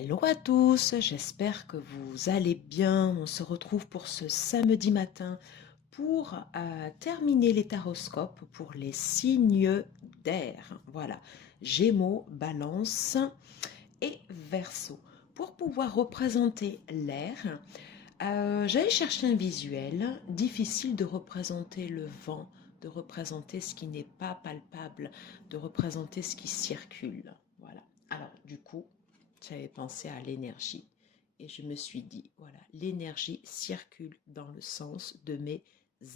Hello à tous, j'espère que vous allez bien. On se retrouve pour ce samedi matin pour terminer les taroscopes pour les signes d'air. Voilà, Gémeaux, Balance et Verseau. Pour pouvoir représenter l'air, j'allais chercher un visuel. Difficile de représenter le vent, de représenter ce qui n'est pas palpable, de représenter ce qui circule. Voilà. Alors, du coup, j'avais pensé à l'énergie et je me suis dit, voilà, l'énergie circule dans le sens de mes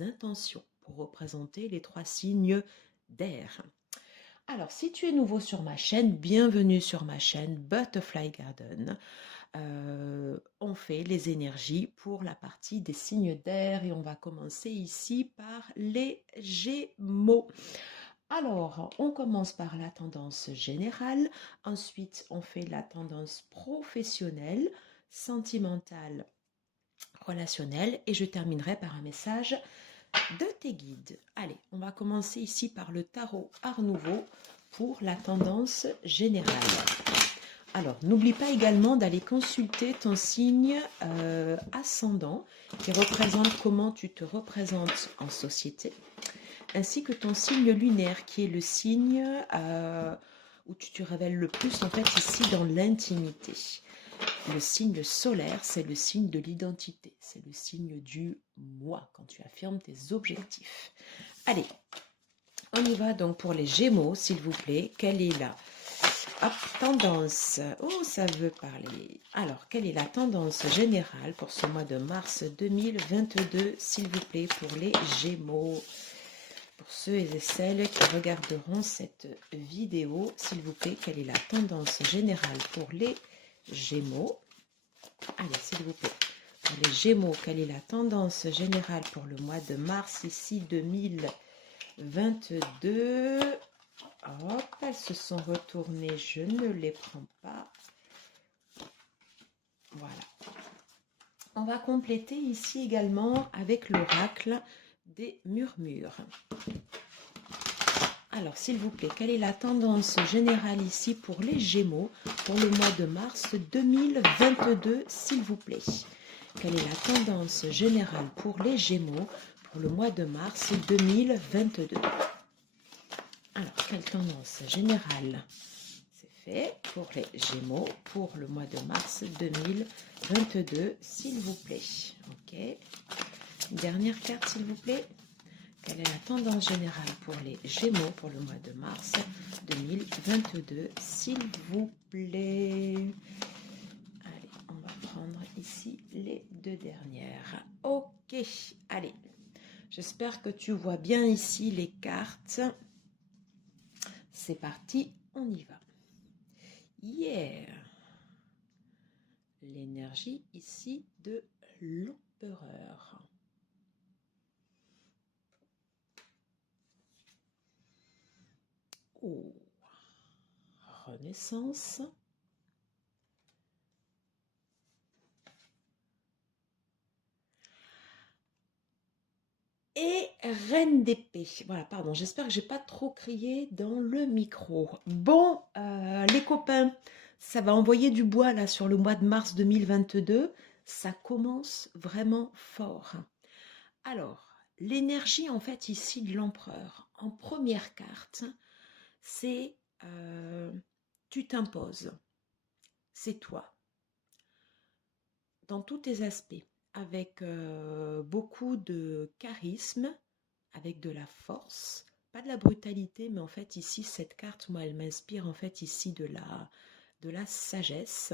intentions pour représenter les trois signes d'air. Alors, si tu es nouveau sur ma chaîne, bienvenue sur ma chaîne Butterfly Garden. On fait les énergies pour la partie des signes d'air et on va commencer ici par les Gémeaux. Alors, on commence par la tendance générale, ensuite on fait la tendance professionnelle, sentimentale, relationnelle et je terminerai par un message de tes guides. Allez, on va commencer ici par le tarot Art Nouveau pour la tendance générale. Alors, n'oublie pas également d'aller consulter ton signe ascendant qui représente comment tu te représentes en société, ainsi que ton signe lunaire qui est le signe où tu te révèles le plus en fait ici dans l'intimité. Le signe solaire, c'est le signe de l'identité, c'est le signe du moi quand tu affirmes tes objectifs. Allez, on y va donc pour les Gémeaux, s'il vous plaît. Quelle est la tendance? Oh, ça veut parler. Alors, quelle est la tendance générale pour ce mois de mars 2022, s'il vous plaît, pour les Gémeaux? Pour ceux et celles qui regarderont cette vidéo, s'il vous plaît, quelle est la tendance générale pour les Gémeaux? Allez, s'il vous plaît. Pour les Gémeaux, quelle est la tendance générale pour le mois de mars, ici 2022? Hop, elles se sont retournées, je ne les prends pas. Voilà. On va compléter ici également avec l'oracle des murmures. Alors, s'il vous plaît, quelle est la tendance générale ici pour les Gémeaux pour le mois de mars 2022, s'il vous plaît? Quelle est la tendance générale pour les Gémeaux pour le mois de mars 2022? Alors, quelle tendance générale? C'est fait pour les Gémeaux pour le mois de mars 2022, s'il vous plaît. Ok. Dernière carte, s'il vous plaît. Quelle est la tendance générale pour les Gémeaux pour le mois de mars 2022, s'il vous plaît? Allez, on va prendre ici les deux dernières. Ok, allez. J'espère que tu vois bien ici les cartes. C'est parti, on y va. Yeah! L'énergie ici de l'empereur. Oh, Renaissance. Et reine d'épée. Voilà, pardon, j'espère que j'ai pas trop crié dans le micro. Bon, les copains, ça va envoyer du bois là sur le mois de mars 2022. Ça commence vraiment fort. Alors, l'énergie en fait ici de l'empereur, en première carte, c'est tu t'imposes. C'est toi, dans tous tes aspects, avec beaucoup de charisme, avec de la force, pas de la brutalité, mais en fait ici, cette carte, moi, elle m'inspire en fait ici de la sagesse,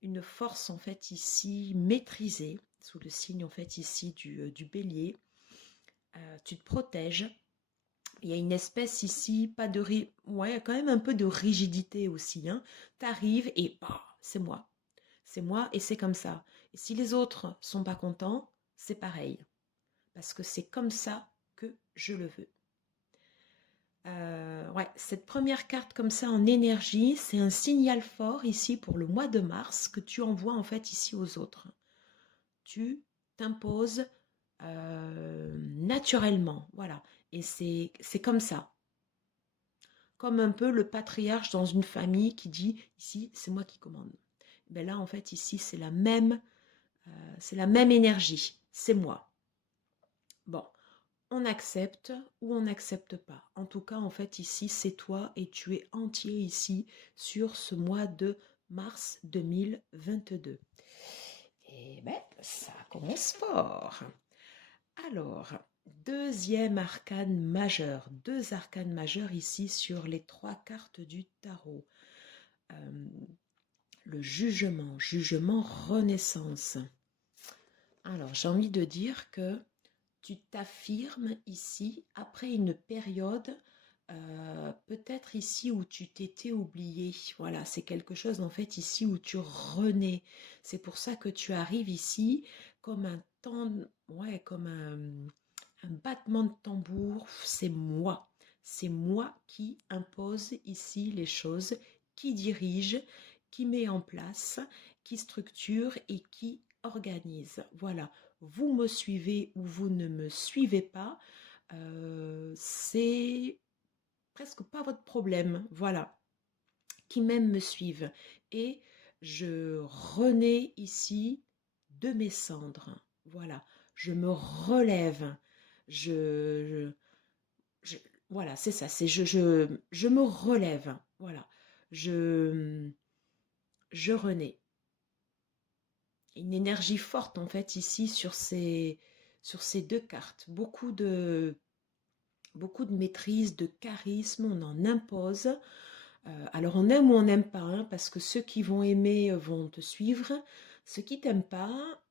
une force en fait ici maîtrisée, sous le signe en fait ici du bélier. Tu te protèges. Il y a une espèce ici, pas de... Ouais, quand même un peu de rigidité aussi. Hein. Tu arrives et bah, c'est moi. C'est moi et c'est comme ça. Et si les autres sont pas contents, c'est pareil. Parce que c'est comme ça que je le veux. Ouais, cette première carte comme ça en énergie, c'est un signal fort ici pour le mois de mars que tu envoies en fait ici aux autres. Tu t'imposes naturellement, voilà. Et c'est comme ça. comme un peu le patriarche dans une famille qui dit, ici, c'est moi qui commande. Ben là, en fait, ici, c'est la même énergie, c'est moi. Bon, on accepte ou on n'accepte pas. En tout cas, en fait, ici, c'est toi et tu es entier ici sur ce mois de mars 2022. Et ben, ça commence fort. Alors, deuxième arcane majeur, deux arcanes majeures ici sur les trois cartes du tarot. Le jugement, jugement renaissance. Alors, j'ai envie de dire que tu t'affirmes ici après une période peut-être ici où tu t'étais oublié. Voilà, c'est quelque chose en fait ici où tu renais. C'est pour ça que tu arrives ici comme un temps, ouais, comme un battement de tambour. C'est moi. C'est moi qui impose ici les choses, qui dirige, qui met en place, qui structure et qui organise. Voilà, vous me suivez ou vous ne me suivez pas, c'est presque pas votre problème. Voilà, qui même me suivent. Et je renais ici de mes cendres. Voilà, je me relève. Je, je- voilà, c'est ça. C'est je me relève. Voilà, je, je renais. Une énergie forte en fait ici sur ces deux cartes. Beaucoup de maîtrise, de charisme, on en impose. Alors on aime ou on n'aime pas, hein, parce que ceux qui vont aimer vont te suivre. Ceux qui t'aiment pas,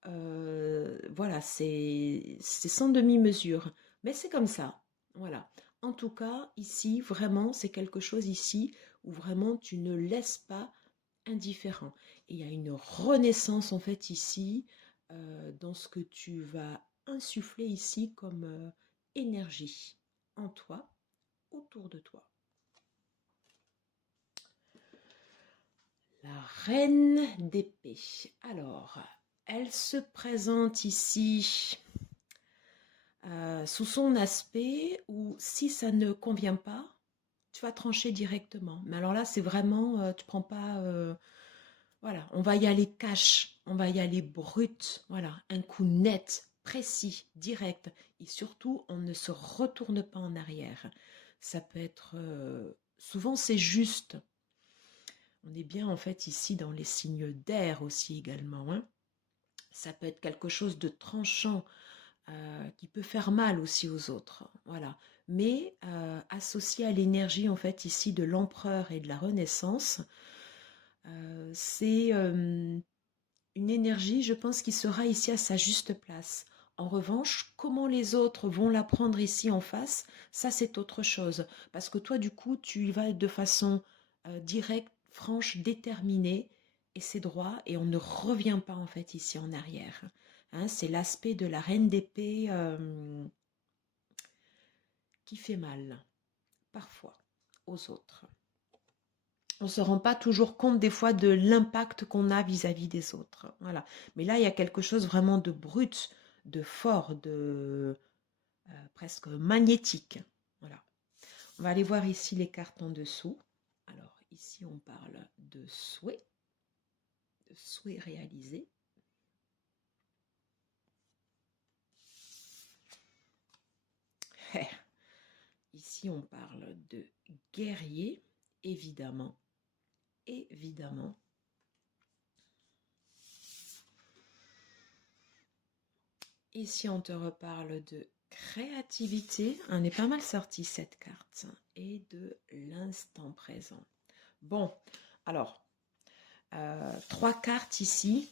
voilà, c'est sans demi-mesure. Mais c'est comme ça, voilà. En tout cas, ici, vraiment, c'est quelque chose ici où vraiment tu ne laisses pas indifférent. Et il y a une renaissance en fait ici dans ce que tu vas insuffler ici comme énergie en toi, autour de toi. La reine d'épée. Alors, elle se présente ici sous son aspect où si ça ne convient pas, tu vas trancher directement. Mais alors là, c'est vraiment, tu prends pas, voilà, on va y aller cash, on va y aller brut, voilà, un coup net, précis, direct, et surtout, on ne se retourne pas en arrière. Ça peut être, souvent c'est juste. On est bien en fait ici dans les signes d'air aussi également, hein. Ça peut être quelque chose de tranchant qui peut faire mal aussi aux autres, voilà. Mais associé à l'énergie en fait ici de l'empereur et de la Renaissance, c'est une énergie, je pense, qui sera ici à sa juste place. En revanche, comment les autres vont la prendre ici en face, ça c'est autre chose. Parce que toi, du coup, tu y vas de façon directe, franche, déterminée, et c'est droit, et on ne revient pas en fait ici en arrière. Hein, c'est l'aspect de la reine d'épée qui fait mal, parfois, aux autres. On ne se rend pas toujours compte des fois de l'impact qu'on a vis-à-vis des autres. Voilà. Mais là, il y a quelque chose vraiment de brut, de fort, de presque magnétique. Voilà. On va aller voir ici les cartes en dessous. Alors, ici, on parle de souhait réalisé. Ici, on parle de guerrier, évidemment. Évidemment. Ici, on te reparle de créativité. On est pas mal sorti cette carte. Et de l'instant présent. Bon, alors, trois cartes ici.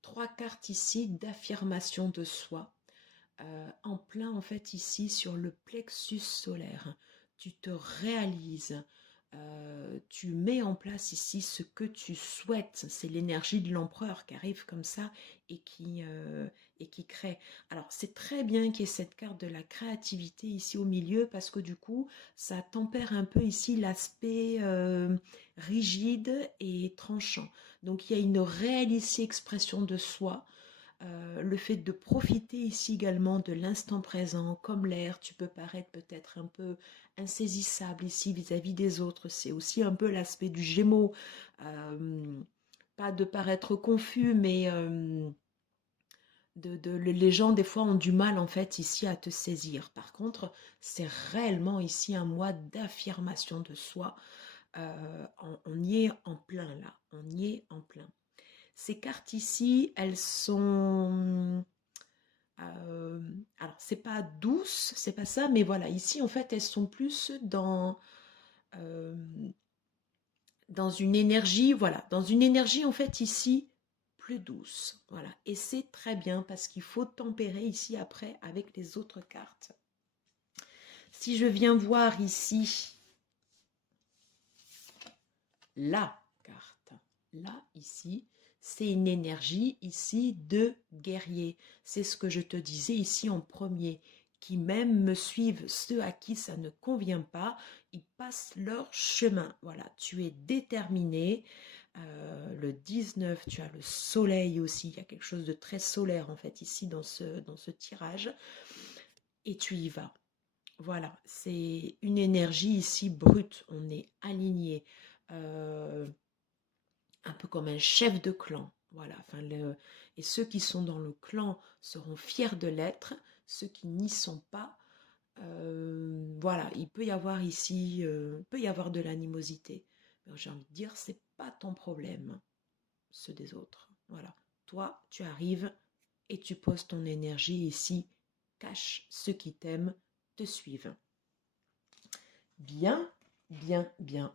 Trois cartes ici d'affirmation de soi. En plein, en fait, ici, sur le plexus solaire. Tu te réalises. Tu mets en place ici ce que tu souhaites. C'est l'énergie de l'empereur qui arrive comme ça et qui crée. Alors, c'est très bien qu'il y ait cette carte de la créativité ici au milieu parce que du coup, ça tempère un peu ici l'aspect rigide et tranchant. Donc, il y a une réelle ici expression de soi. le fait de profiter ici également de l'instant présent, comme l'air, tu peux paraître peut-être un peu insaisissable ici vis-à-vis des autres. C'est aussi un peu l'aspect du Gémeaux. Pas de paraître confus, mais les gens des fois ont du mal en fait ici à te saisir. Par contre, c'est réellement ici un mois d'affirmation de soi. On y est en plein là, on y est en plein. Ces cartes ici, elles sont... alors, c'est pas douce, c'est pas ça, mais voilà, ici, en fait, elles sont plus euh, dans une énergie, voilà, dans une énergie, en fait, ici, plus douce. Voilà, et c'est très bien parce qu'il faut tempérer ici après avec les autres cartes. Si je viens voir ici la carte, là, ici, c'est une énergie ici de guerrier. C'est ce que je te disais ici en premier, qui même me suivent, ceux à qui ça ne convient pas, ils passent leur chemin. Voilà, tu es déterminé. Le 19, tu as le soleil aussi, il y a quelque chose de très solaire en fait ici dans ce tirage. Et tu y vas. Voilà, c'est une énergie ici brute, on est aligné. Un peu comme un chef de clan. Voilà, enfin, et ceux qui sont dans le clan seront fiers de l'être, ceux qui n'y sont pas, voilà, il peut y avoir ici, peut y avoir de l'animosité. J'ai envie de dire, c'est pas ton problème, ceux des autres. Voilà, toi, tu arrives et tu poses ton énergie ici, cache ceux qui t'aiment, te suivent. Bien, bien, bien.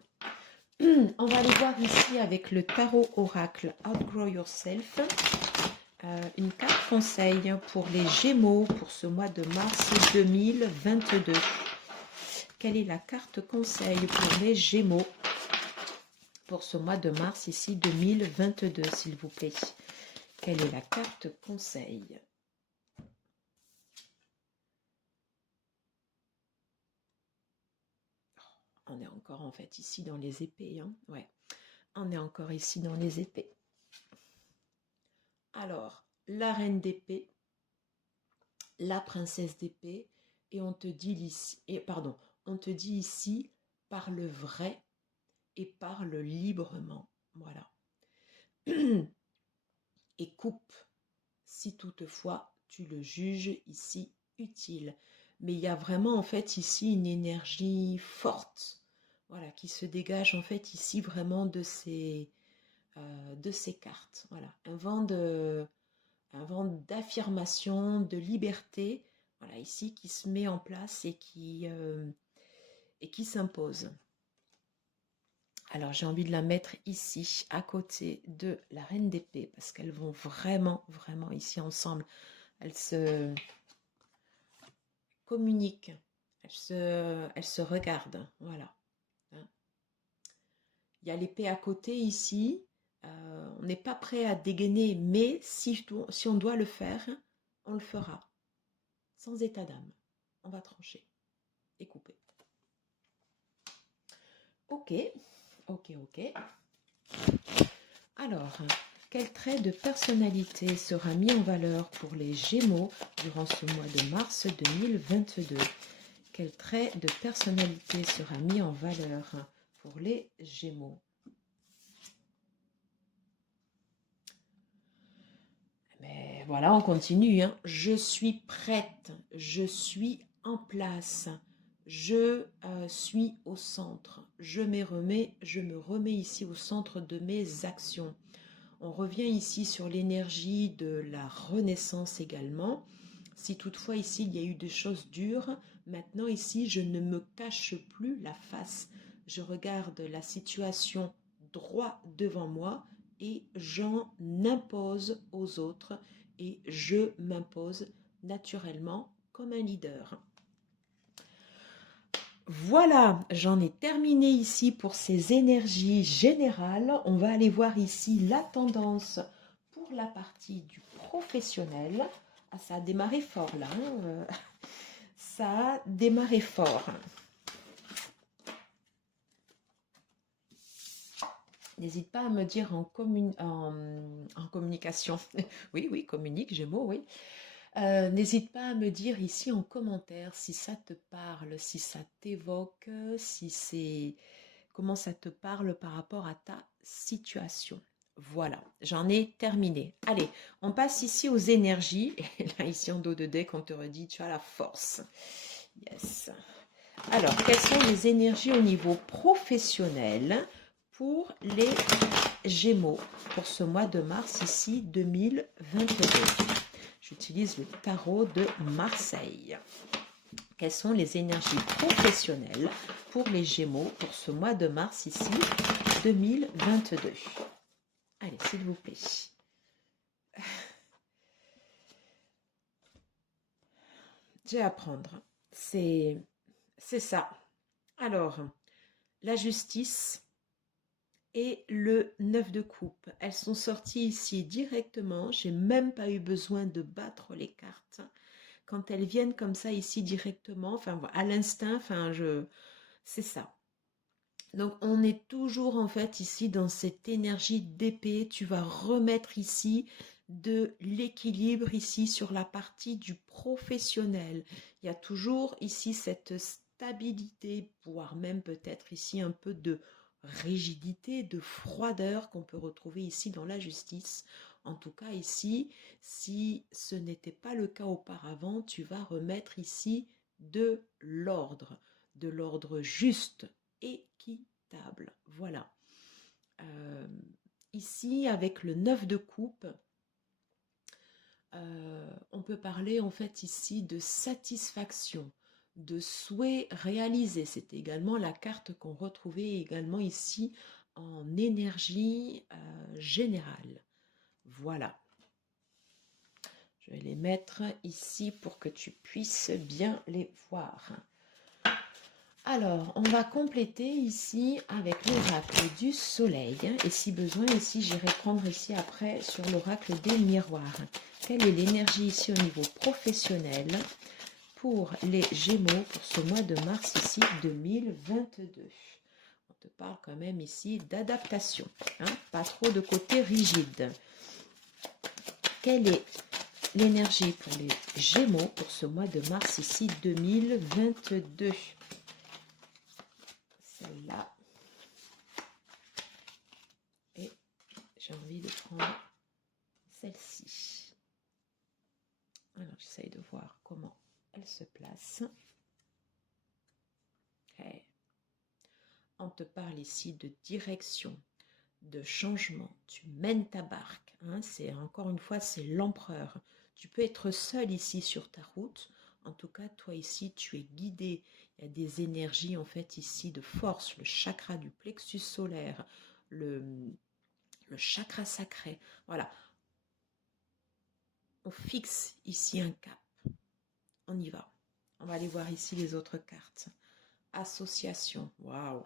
On va aller voir ici avec le tarot oracle Outgrow Yourself. Une carte conseil pour les Gémeaux pour ce mois de mars 2022. Quelle est la carte conseil pour les Gémeaux pour ce mois de mars ici 2022, s'il vous plaît? Quelle est la carte conseil? On est encore en fait ici dans les épées. Hein, ouais. On est encore ici dans les épées. Alors, la reine d'épée, la princesse d'épée, et on te dit ici, on te dit ici, parle vrai et parle librement. Voilà. Et coupe, si toutefois tu le juges ici utile. Mais il y a vraiment en fait ici une énergie forte, voilà, qui se dégage en fait ici vraiment de ces cartes. Voilà, un vent d'affirmation, de liberté, voilà, ici qui se met en place et qui s'impose. Alors j'ai envie de la mettre ici, à côté de la reine d'épée, parce qu'elles vont vraiment, vraiment ici ensemble. Elles se communiquent, elles se regardent, voilà. Il y a l'épée à côté ici. On n'est pas prêt à dégainer, mais si on doit le faire, on le fera. Sans état d'âme. On va trancher et couper. Ok, ok, ok. Alors, quel trait de personnalité sera mis en valeur pour les Gémeaux durant ce mois de mars 2022? Quel trait de personnalité sera mis en valeur pour les Gémeaux? Mais voilà, on continue. Hein. Je suis prête, je suis en place, je suis au centre. Je me remets ici au centre de mes actions. On revient ici sur l'énergie de la renaissance également. Si toutefois ici il y a eu des choses dures, maintenant ici je ne me cache plus la face. Je regarde la situation droit devant moi et j'en impose aux autres et je m'impose naturellement comme un leader. Voilà, j'en ai terminé ici pour ces énergies générales. On va aller voir ici la tendance pour la partie du professionnel. Ah, ça a démarré fort là. Hein, ça a démarré fort. N'hésite pas à me dire en communication. Oui, oui, communique, Gémeaux, oui. N'hésite pas à me dire ici en commentaire si ça te parle, si ça t'évoque, si c'est comment ça te parle par rapport à ta situation. Voilà, j'en ai terminé. Allez, on passe ici aux énergies. Et là, ici en dos de deck, on te redit, tu as la force. Yes. Alors, quelles sont les énergies au niveau professionnel pour les Gémeaux pour ce mois de mars ici 2022? J'utilise le tarot de Marseille. Quelles sont les énergies professionnelles pour les Gémeaux pour ce mois de mars ici 2022? Allez, s'il vous plaît. J'ai à prendre. C'est ça. Alors, la justice et le 9 de coupe. Elles sont sorties ici directement. J'ai même pas eu besoin de battre les cartes. Quand elles viennent comme ça ici directement, enfin à l'instinct, c'est ça. Donc on est toujours en fait ici dans cette énergie d'épée. Tu vas remettre ici de l'équilibre ici sur la partie du professionnel. Il y a toujours ici cette stabilité, voire même peut-être ici un peu de rigidité, de froideur qu'on peut retrouver ici dans la justice. En tout cas ici, si ce n'était pas le cas auparavant, tu vas remettre ici de l'ordre juste, équitable. Voilà. Ici, avec le 9 de coupe, on peut parler en fait ici de satisfaction, de souhait réalisé. C'est également la carte qu'on retrouvait également ici en énergie générale. Voilà. Je vais les mettre ici pour que tu puisses bien les voir. Alors, on va compléter ici avec l'oracle du soleil. Et si besoin, ici, j'irai prendre ici après sur l'oracle des miroirs. Quelle est l'énergie ici au niveau professionnel pour les Gémeaux pour ce mois de mars ici 2022? On te parle quand même ici d'adaptation, hein, pas trop de côté rigide. Quelle est l'énergie pour les Gémeaux pour ce mois de mars ici 2022? Celle-là. Et j'ai envie de prendre celle-ci. Alors, j'essaye de voir comment elle se place. Okay. On te parle ici de direction, de changement. Tu mènes ta barque. Hein, c'est encore une fois, c'est l'empereur. Tu peux être seul ici sur ta route. En tout cas, toi ici, tu es guidé. Il y a des énergies en fait ici de force, le chakra du plexus solaire, le chakra sacré. Voilà. On fixe ici un cap. On y va. On va aller voir ici les autres cartes. Association. Waouh.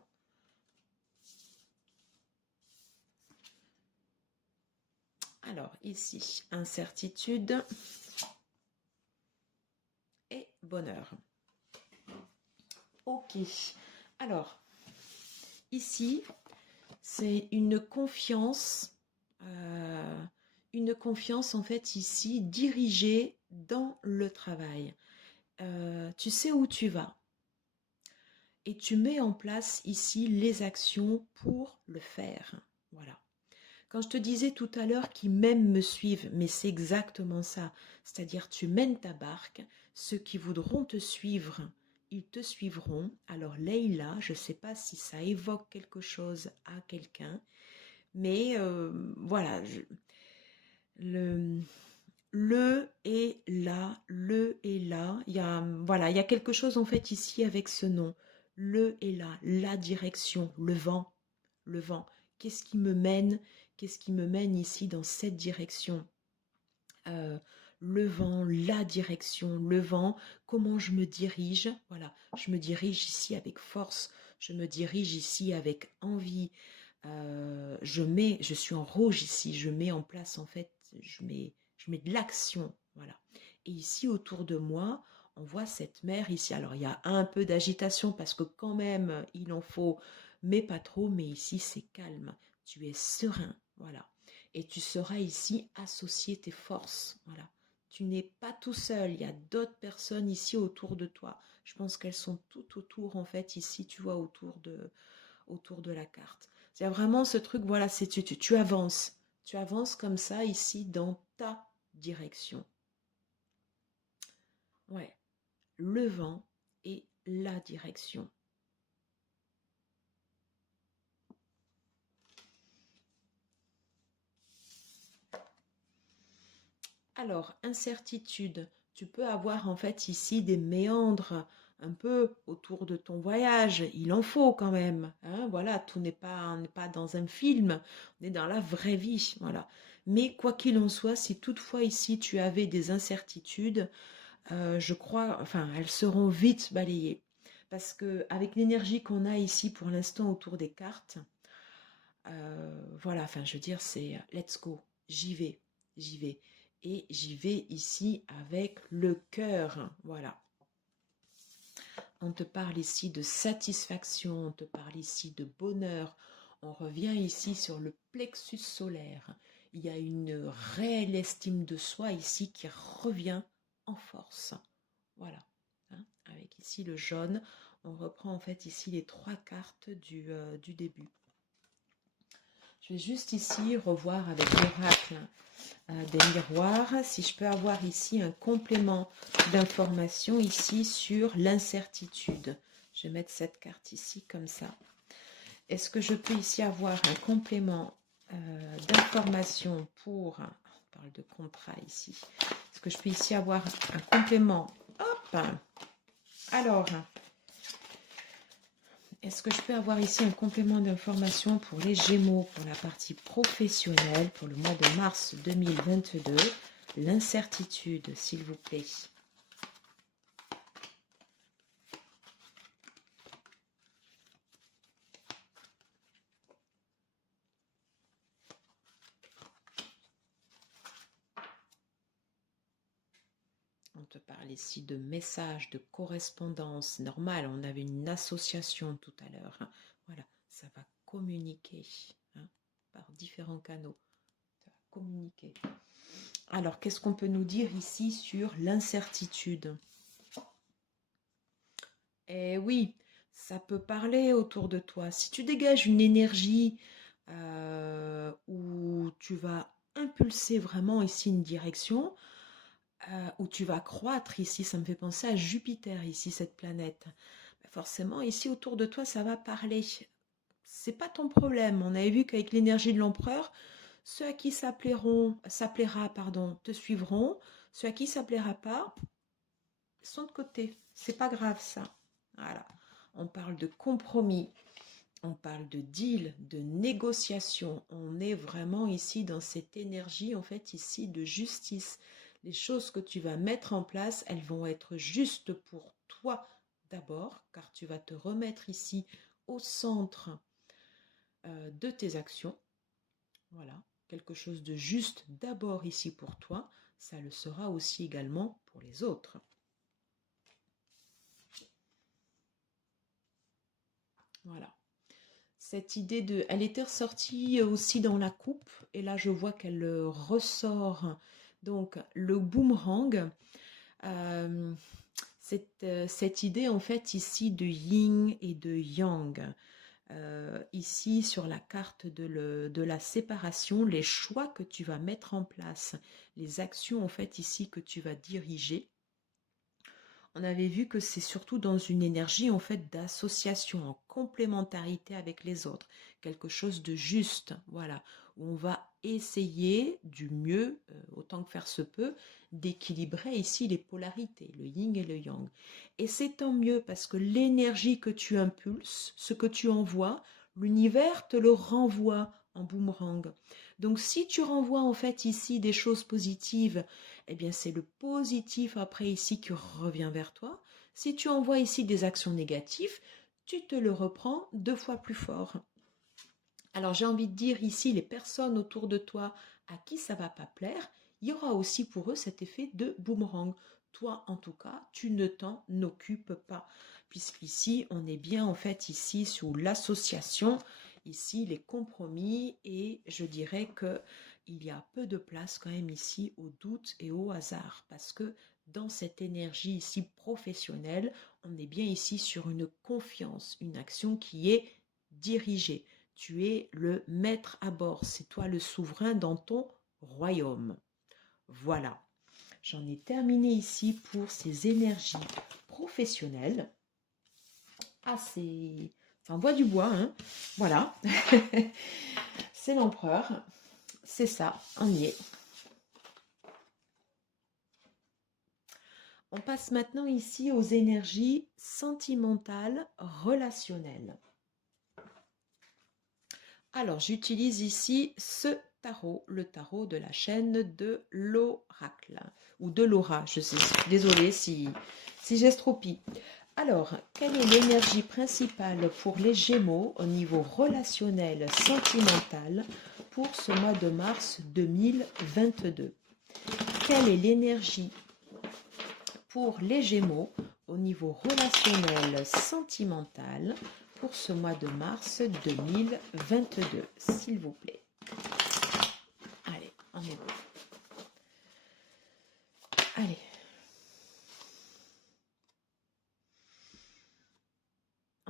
Alors, ici, incertitude et bonheur. Ok. Alors, ici, c'est une confiance en fait ici dirigée dans le travail. Tu sais où tu vas et tu mets en place ici les actions pour le faire. Voilà. Quand je te disais tout à l'heure qu'ils même me suivent, mais c'est exactement ça. C'est-à-dire tu mènes ta barque, ceux qui voudront te suivre, ils te suivront. Alors Leïla, je ne sais pas si ça évoque quelque chose à quelqu'un, mais voilà, le est là, il y a, voilà, il y a quelque chose en fait ici avec ce nom. Le est là, la direction, le vent, le vent. Qu'est-ce qui me mène? Qu'est-ce qui me mène ici dans cette direction? Le vent, la direction, le vent, comment je me dirige? Voilà, je me dirige ici avec force, je me dirige ici avec envie. Je suis en rouge ici, je mets en place en fait, je mets de l'action, voilà. Et ici autour de moi, on voit cette mer ici. Alors il y a un peu d'agitation parce que quand même il en faut, mais pas trop. Mais ici c'est calme. tu es serein, voilà. Et tu sauras ici associer tes forces, voilà. Tu n'es pas tout seul, il y a d'autres personnes ici autour de toi. Je pense qu'elles sont tout autour, en fait, ici, tu vois, autour de la carte. C'est vraiment ce truc, voilà, c'est tu avances. Tu avances comme ça, ici, dans ta direction. Ouais, le vent et la direction. Alors, incertitude, tu peux avoir en fait ici des méandres un peu autour de ton voyage. Il en faut quand même, hein, voilà, tout n'est pas dans un film, on est dans la vraie vie, voilà. Mais quoi qu'il en soit, si toutefois ici tu avais des incertitudes, je crois, enfin, elles seront vite balayées. Parce que avec l'énergie qu'on a ici pour l'instant autour des cartes, voilà, enfin, je veux dire, c'est let's go, j'y vais, j'y vais. Et j'y vais ici avec le cœur, voilà. On te parle ici de satisfaction, on te parle ici de bonheur. On revient ici sur le plexus solaire. Il y a une réelle estime de soi ici qui revient en force. Voilà. Hein, avec ici le jaune, on reprend en fait ici les 3 cartes du début. Je vais juste ici revoir avec l'oracle des miroirs si je peux avoir ici un complément d'information ici sur l'incertitude. Je vais mettre cette carte ici comme ça. Est-ce que je peux ici avoir un complément d'information pour... On parle de contrat ici. Est-ce que je peux ici avoir un complément? Hop. Alors, est-ce que je peux avoir ici un complément d'information pour les Gémeaux, pour la partie professionnelle, pour le mois de mars 2022? L'incertitude, s'il vous plaît. On te parle ici de messages, de correspondance. Normal, on avait une association tout à l'heure. Hein. Voilà, ça va communiquer hein, par différents canaux. Ça va communiquer. Alors, qu'est-ce qu'on peut nous dire ici sur l'incertitude? Eh oui, ça peut parler autour de toi. Si tu dégages une énergie où tu vas impulser vraiment ici une direction, où tu vas croître ici, ça me fait penser à Jupiter ici, cette planète. Forcément, ici autour de toi, ça va parler. C'est pas ton problème. On avait vu qu'avec l'énergie de l'empereur, ceux à qui s'appellera, pardon, te suivront. Ceux à qui s'appellera pas sont de côté. C'est pas grave ça. Voilà. On parle de compromis. On parle de deal, de négociation. On est vraiment ici dans cette énergie, en fait, ici de justice. Les choses que tu vas mettre en place, elles vont être justes pour toi d'abord, car tu vas te remettre ici au centre de tes actions. Voilà, quelque chose de juste d'abord ici pour toi, ça le sera aussi également pour les autres. Voilà. Cette idée de... Elle était ressortie aussi dans la coupe, et là je vois qu'elle ressort. Donc le boomerang, euh, cette idée en fait ici de yin et de yang. Ici sur la carte de la séparation, les choix que tu vas mettre en place, les actions en fait ici que tu vas diriger. On avait vu que c'est surtout dans une énergie en fait d'association, en complémentarité avec les autres, quelque chose de juste, voilà, où on va essayer du mieux, autant que faire se peut, d'équilibrer ici les polarités, le yin et le yang. Et c'est tant mieux parce que l'énergie que tu impulses, ce que tu envoies, l'univers te le renvoie en boomerang. Donc si tu renvoies en fait ici des choses positives, eh bien c'est le positif après ici qui revient vers toi. Si tu envoies ici des actions négatives, tu te le reprends 2 fois plus fort. Alors j'ai envie de dire ici, les personnes autour de toi à qui ça va pas plaire, il y aura aussi pour eux cet effet de boomerang. Toi, en tout cas, tu ne t'en occupes pas. Puisqu'ici, on est bien en fait ici sous l'association ici les compromis et je dirais que il y a peu de place quand même ici au doute et au hasard parce que dans cette énergie ici professionnelle, on est bien ici sur une confiance, une action qui est dirigée. Tu es le maître à bord, c'est toi le souverain dans ton royaume. Voilà, j'en ai terminé ici pour ces énergies professionnelles. Ah, c'est... Ça envoie du bois, hein. Voilà. C'est l'empereur. C'est ça, on y est. On passe maintenant ici aux énergies sentimentales, relationnelles. Alors, j'utilise ici ce tarot, le tarot de la chaîne de l'oracle, ou de l'aura, je suis désolée si j'estropie. Alors, quelle est l'énergie principale pour les Gémeaux au niveau relationnel, sentimental pour ce mois de mars 2022? Quelle est l'énergie pour les Gémeaux au niveau relationnel, sentimental pour ce mois de mars 2022, s'il vous plaît? Allez, on est bon. Allez.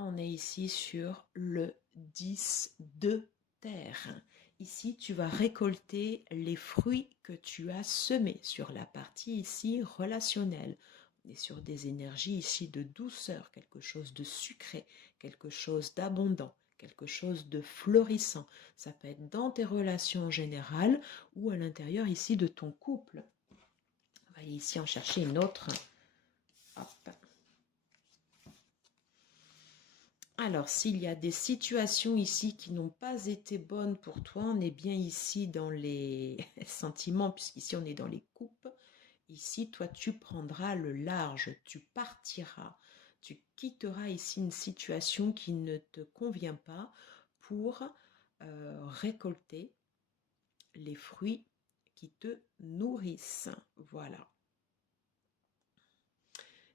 On est ici sur le 10 de terre. Ici, tu vas récolter les fruits que tu as semés sur la partie ici relationnelle. On est sur des énergies ici de douceur, quelque chose de sucré, quelque chose d'abondant, quelque chose de florissant. Ça peut être dans tes relations générales ou à l'intérieur ici de ton couple. On va ici en chercher une autre. Hop. Alors, s'il y a des situations ici qui n'ont pas été bonnes pour toi, on est bien ici dans les sentiments, puisqu'ici on est dans les coupes. Ici, toi, tu prendras le large, tu partiras, tu quitteras ici une situation qui ne te convient pas pour récolter les fruits qui te nourrissent. Voilà.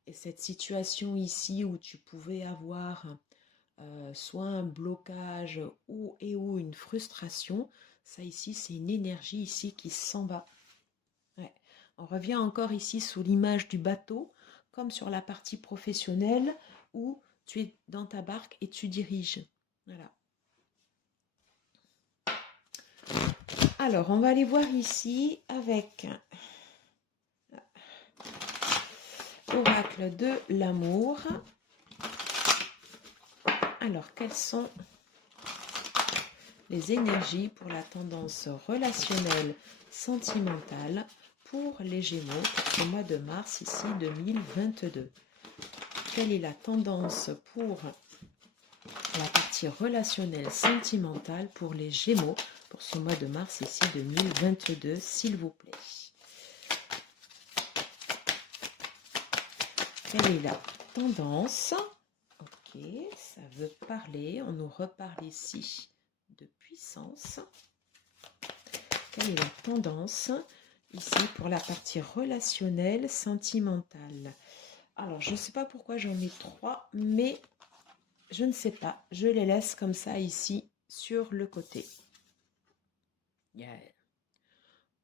Et cette situation ici où tu pouvais avoir soit un blocage ou une frustration, ça ici c'est une énergie ici qui s'en va. Ouais. On revient encore ici sous l'image du bateau, comme sur la partie professionnelle où tu es dans ta barque et tu diriges. Voilà. Alors, on va aller voir ici avec oracle de l'amour. Alors, quelles sont les énergies pour la tendance relationnelle, sentimentale pour les Gémeaux pour ce mois de mars ici 2022? Quelle est la tendance pour la partie relationnelle, sentimentale pour les Gémeaux pour ce mois de mars ici 2022, s'il vous plaît? Quelle est la tendance? Ok, ça veut parler. On nous reparle ici de puissance. Quelle est la tendance ici pour la partie relationnelle, sentimentale? Alors, je ne sais pas pourquoi j'en ai 3, mais je ne sais pas. Je les laisse comme ça ici sur le côté.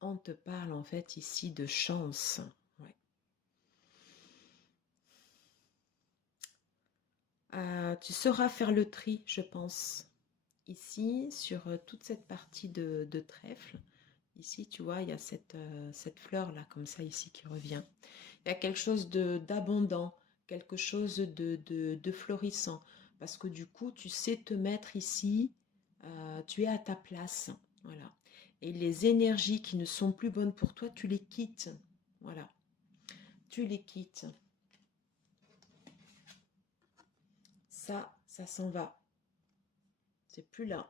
On te parle en fait ici de chance. Ouais. Tu sauras faire le tri, je pense. Ici, sur toute cette partie de trèfle, ici, tu vois, il y a cette fleur-là, comme ça, ici, qui revient. Il y a quelque chose d'abondant, quelque chose de florissant. Parce que du coup, tu sais te mettre ici, tu es à ta place. Voilà. Et les énergies qui ne sont plus bonnes pour toi, tu les quittes. Voilà. Tu les quittes. Ça s'en va. C'est plus là.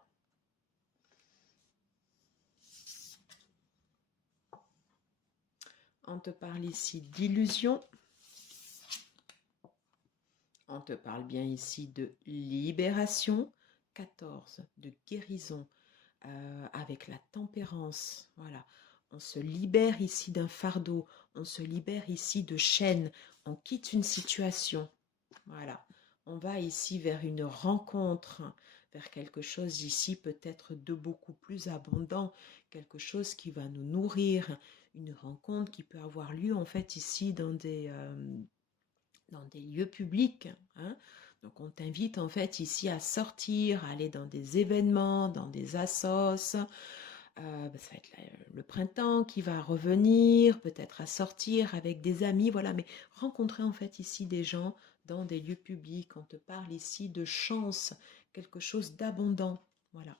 On te parle ici d'illusion. On te parle bien ici de libération. 14, de guérison avec la tempérance. Voilà. On se libère ici d'un fardeau. On se libère ici de chaînes. On quitte une situation. Voilà. On va ici vers une rencontre, vers quelque chose ici peut-être de beaucoup plus abondant, quelque chose qui va nous nourrir, une rencontre qui peut avoir lieu en fait ici dans des lieux publics, hein. Donc on t'invite en fait ici à sortir, à aller dans des événements, dans des assos. Ça va être le printemps qui va revenir, peut-être à sortir avec des amis, voilà, mais rencontrer en fait ici des gens dans des lieux publics. On te parle ici de chance, quelque chose d'abondant, voilà.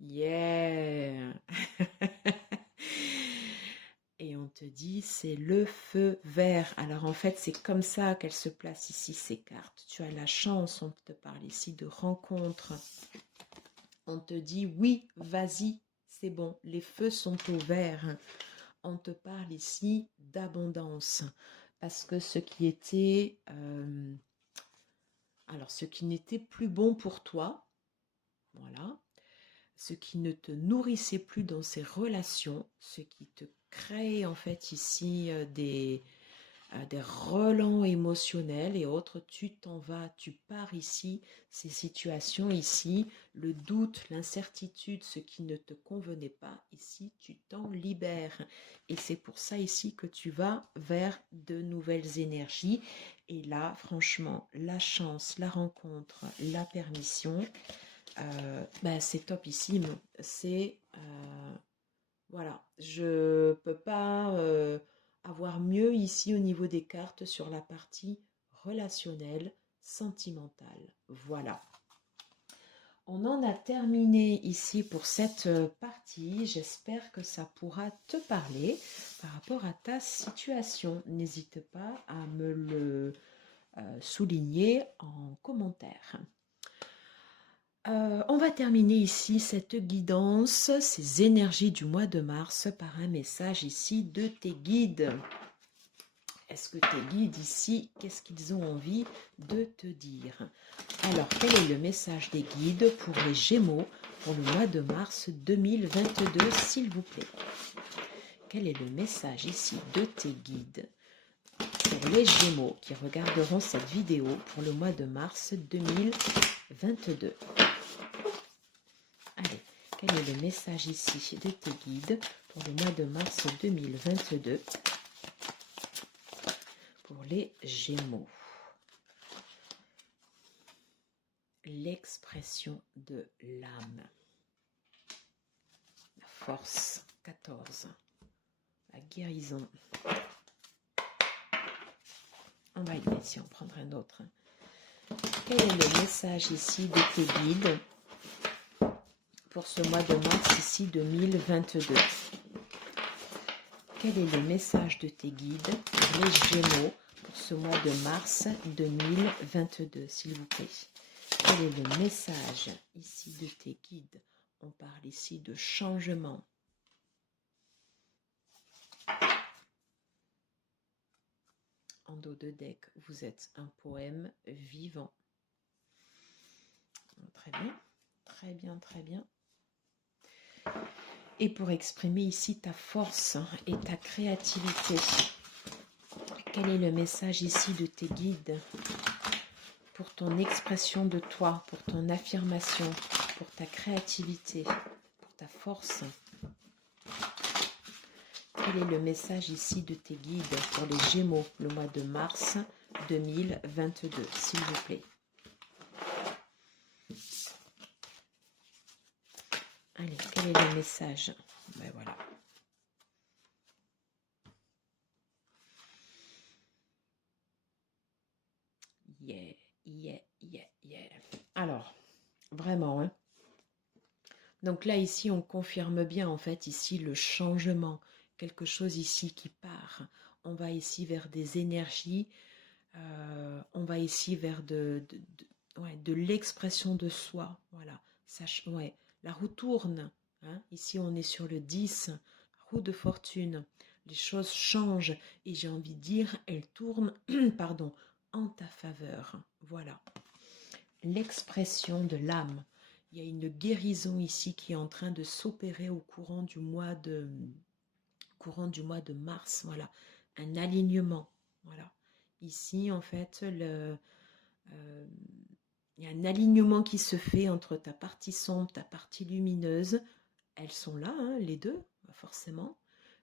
Yeah. Et on te dit, c'est le feu vert. Alors en fait, c'est comme ça qu'elles se placent ici, ces cartes. Tu as la chance, on te parle ici de rencontre. On te dit, oui, vas-y, c'est bon, les feux sont au vert. On te parle ici d'abondance. Parce que ce qui était... alors, ce qui n'était plus bon pour toi, voilà, ce qui ne te nourrissait plus dans ces relations, ce qui te crée en fait ici des relents émotionnels et autres, tu t'en vas, tu pars ici, ces situations ici, le doute, l'incertitude, ce qui ne te convenait pas, ici tu t'en libères. Et c'est pour ça ici que tu vas vers de nouvelles énergies. Et là, franchement, la chance, la rencontre, la permission, c'est topissime. C'est voilà, je peux pas avoir mieux ici au niveau des cartes sur la partie relationnelle, sentimentale. Voilà. On en a terminé ici pour cette partie. J'espère que ça pourra te parler par rapport à ta situation. N'hésite pas à me le souligner en commentaire. On va terminer ici cette guidance, ces énergies du mois de mars par un message ici de tes guides. Est-ce que tes guides ici, qu'est-ce qu'ils ont envie de te dire? Alors, quel est le message des guides pour les Gémeaux pour le mois de mars 2022, s'il vous plaît? Quel est le message ici de tes guides pour les Gémeaux qui regarderont cette vidéo pour le mois de mars 2022? Allez, quel est le message ici de tes guides pour le mois de mars 2022 pour les Gémeaux? L'expression de l'âme. La force, 14. La guérison. On va y aller si on prend un autre. Quel est le message ici de tes guides pour ce mois de mars ici 2022? Quel est le message de tes guides pour les Gémeaux pour ce mois de mars 2022, s'il vous plaît? Quel est le message ici de tes guides? On parle ici de changement. En dos de deck, vous êtes un poème vivant. Très bien, très bien, très bien. Et pour exprimer ici ta force et ta créativité, quel est le message ici de tes guides pour ton expression de toi, pour ton affirmation, pour ta créativité, pour ta force? Quel est le message ici de tes guides pour les Gémeaux le mois de mars 2022, s'il vous plaît? Allez, quel est le message? Ben voilà. Yeah, yeah, yeah, yeah. Alors, vraiment, hein. Donc là, ici, on confirme bien, en fait, ici, le changement. Quelque chose ici qui part. On va ici vers des énergies. On va ici vers de l'expression de soi. Voilà. Ouais. La roue tourne. Hein. Ici, on est sur le 10. Roue de fortune. Les choses changent. Et j'ai envie de dire, elles tournent, pardon, en ta faveur. Voilà. L'expression de l'âme. Il y a une guérison ici qui est en train de s'opérer au courant du mois de mars. Voilà, un alignement. Voilà. Ici, en fait, Il y a un alignement qui se fait entre ta partie sombre, ta partie lumineuse. Elles sont là, hein, les deux, forcément.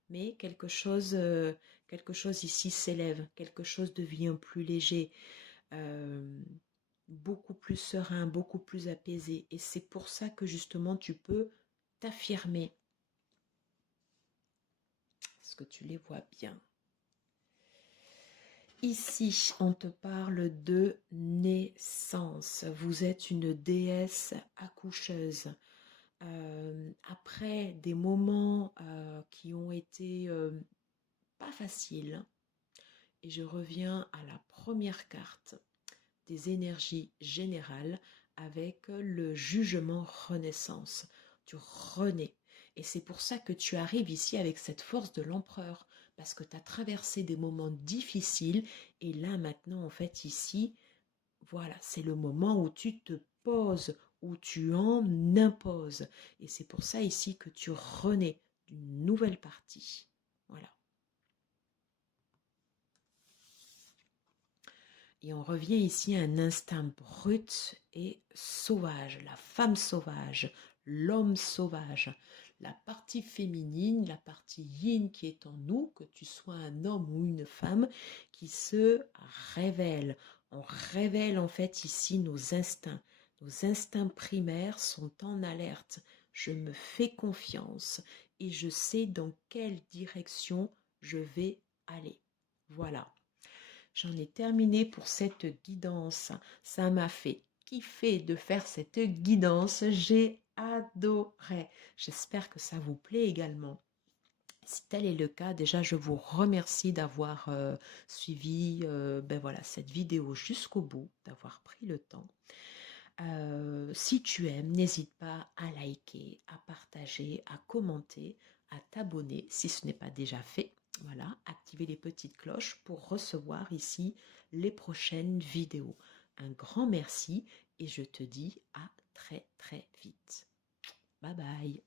Mais quelque chose ici s'élève, quelque chose devient plus léger, euh, beaucoup plus serein, beaucoup plus apaisé. Et c'est pour ça que justement tu peux t'affirmer. Est-ce que tu les vois bien? Ici, on te parle de naissance. Vous êtes une déesse accoucheuse. Après des moments qui ont été pas faciles, et je reviens à la première carte des énergies générales avec le jugement renaissance. Tu renais. Et c'est pour ça que tu arrives ici avec cette force de l'empereur, parce que tu as traversé des moments difficiles, et là maintenant, en fait, ici, voilà, c'est le moment où tu te poses, où tu en imposes. Et c'est pour ça ici que tu renais d'une nouvelle partie. Voilà. Et on revient ici à un instinct brut et sauvage, la femme sauvage, l'homme sauvage, la partie féminine, la partie yin qui est en nous, que tu sois un homme ou une femme, qui se révèle. On révèle en fait ici nos instincts. Nos instincts primaires sont en alerte. Je me fais confiance et je sais dans quelle direction je vais aller. Voilà. J'en ai terminé pour cette guidance. Ça m'a fait kiffer de faire cette guidance. J'ai adoré. J'espère que ça vous plaît également. Si tel est le cas, déjà je vous remercie d'avoir suivi ben voilà, cette vidéo jusqu'au bout, d'avoir pris le temps. Si tu aimes, n'hésite pas à liker, à partager, à commenter, à t'abonner si ce n'est pas déjà fait. Voilà, activer les petites cloches pour recevoir ici les prochaines vidéos. Un grand merci et je te dis à très très vite. Bye bye.